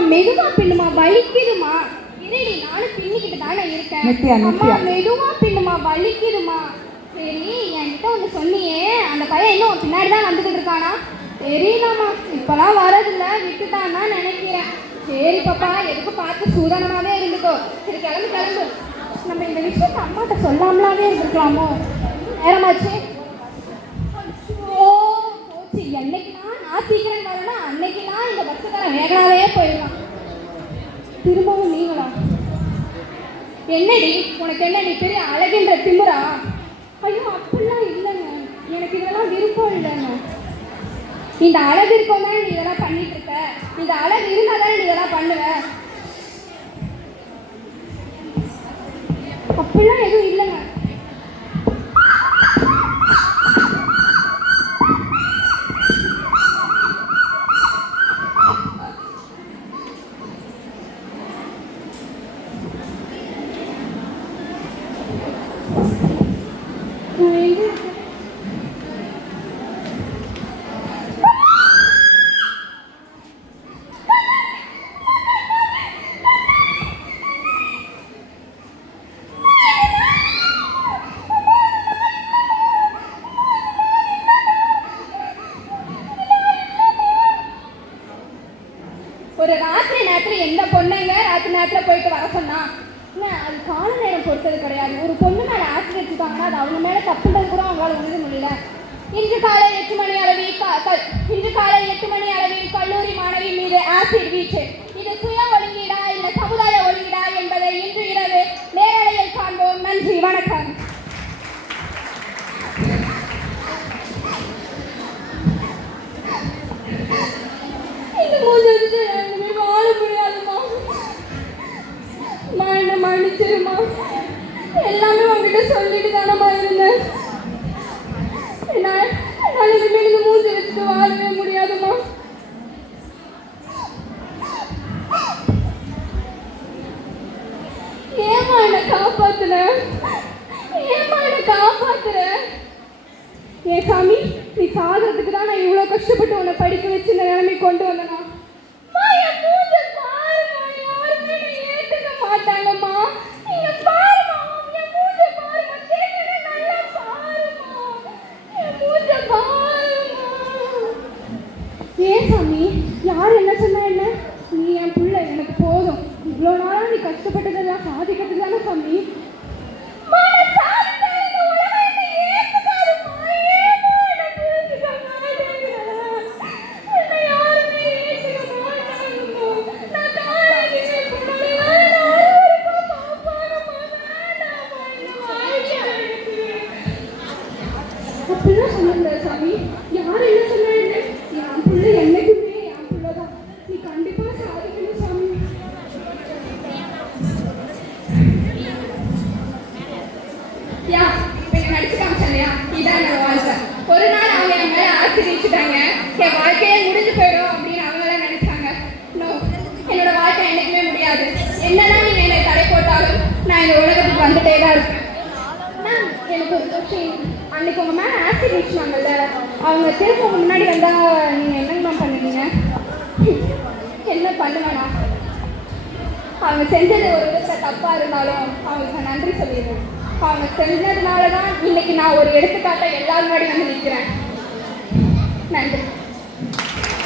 மெதுவா பின்னுமா? வலிக்குதுமா? இருடி நானும் பின்னிக்கிட்டு தானே இருக்கேன். நித்யா, அம்மா நித்யா. மெதுவா பின்னுமா? வலிக்குதுமா? சரி என்கிட்ட ஒன்று சொன்னியே. அந்த பையன் இன்னும் பின்னாடி தான் வந்துக்கிட்டு இருக்கானா? தெரியலம்மா. இப்போலாம் வரதில்ல விட்டுட்டான்னா நினைக்கிறேன். சரி பாப்பா எதுக்கு பார்த்து சூதானமாகவே இருந்துக்கோ. சரி கிளம்பு கிளம்பு. நம்ம இந்த விஷயத்தை அம்மாட்ட சொல்லாமலாவே இருந்திருக்கலாமோ? நேரமாச்சு. போச்சு நான் சீக்கிரம் வரேன்னா அன்னைக்குலாம் இந்த பஸ்ஸுக்காரன் வேகனாவே போயிடலாம் திரும்பவும் நீங்களா? என்னடி? உனக்கு என்ன நீ பெரிய அழகின்ற திமுறா ஐயோ அப்படிலாம் இல்லைங்க. எனக்கு இதெல்லாம் விருப்பம் இல்லைங்க. இந்த அழகு இருக்கும் தானே நீ இதெல்லாம் பண்ணிட்டு இருக்க? இந்த அழகு இருந்தால் தானே நீ இதெல்லாம் பண்ணுவ? அப்படிலாம் எதுவும் இல்லைங்க. ஒரு ராத்திரி நேரத்தில் எந்த பொண்ணுங்க ராத்திரி நேரத்தில் போயிட்டு வர சொன்னா? அது கால நேரம் பொறுத்தது கிடையாது. ஒரு பொண்ணு மேலே ஆசிட் வச்சுட்டாங்கன்னா அது அவங்க மேலே தப்புன்றது கூட அவங்களால உணர முடியல. இன்று காலை எட்டு மணி அளவில் இன்று காலை எட்டு மணி அளவில் கல்லூரி மாணவி மீது ஆசிட் வீச்சு. எல்லாமே உங்ககிட்ட சொல்லிட்டு தானம்மா இருந்தேன். என்னால் என்னால் இனிமேல் இந்த மூஞ்சி வச்சுட்டு வாழவே முடியாதுமா ஏமா என்னை காப்பாத்துன? ஏமா என்னை காப்பாத்துற ஏன் சாமி நீ சாகிறதுக்கு தான் நான் இவ்வளோ கஷ்டப்பட்டு உன்னை படிக்க வச்சு இந்த நிலைமை கொண்டு வந்தேன் ஏன் சாமி? யார் என்ன சொன்னா என்ன? நீ என் புள்ள எனக்கு போதும். இவ்வளோ நாளாக நீ கஷ்டப்பட்டதெல்லாம் சாதிக்கிறதுக்கு தானே சாமி? யா இப்ப நீ நடிச்சு காமிச்சேன் இல்லையா இதான் என்னோட வாழ்க்கை. ஒரு நாள் அவங்க என் மேல ஆசிரியச்சுட்டாங்க என் வாழ்க்கையே முடிஞ்சு போயிடும் அப்படின்னு அவங்களாம் நினைச்சாங்க. நோ என்னோட வாழ்க்கை என்றைக்குமே முடியாது. என்னதான் நீங்கள் என்னை தடை போட்டாலும் நான் இந்த உலகத்துக்கு வந்துட்டே தான் இருப்பேன் மேம் எனக்கு ஒரு கொஸ்டின் அன்னைக்கு உங்கள் மேல ஆசிட் வச்சுனாங்கல்ல அவங்க திரும்ப முன்னாடி வந்தா நீங்கள் என்னங்க மேம் பண்ணுவீங்க? என்ன பண்ணுவேண்ணா அவங்க செஞ்சது ஒரு விதத்துல தப்பாக இருந்தாலும் அவங்களுக்கு நன்றி சொல்லிடுவேன் அவங்க செஞ்சதுனால தான் இன்னைக்கு நான் ஒரு எடுத்துக்காட்டை எல்லாரும் முன்னாடி வந்து நிற்கிறேன் நன்றி.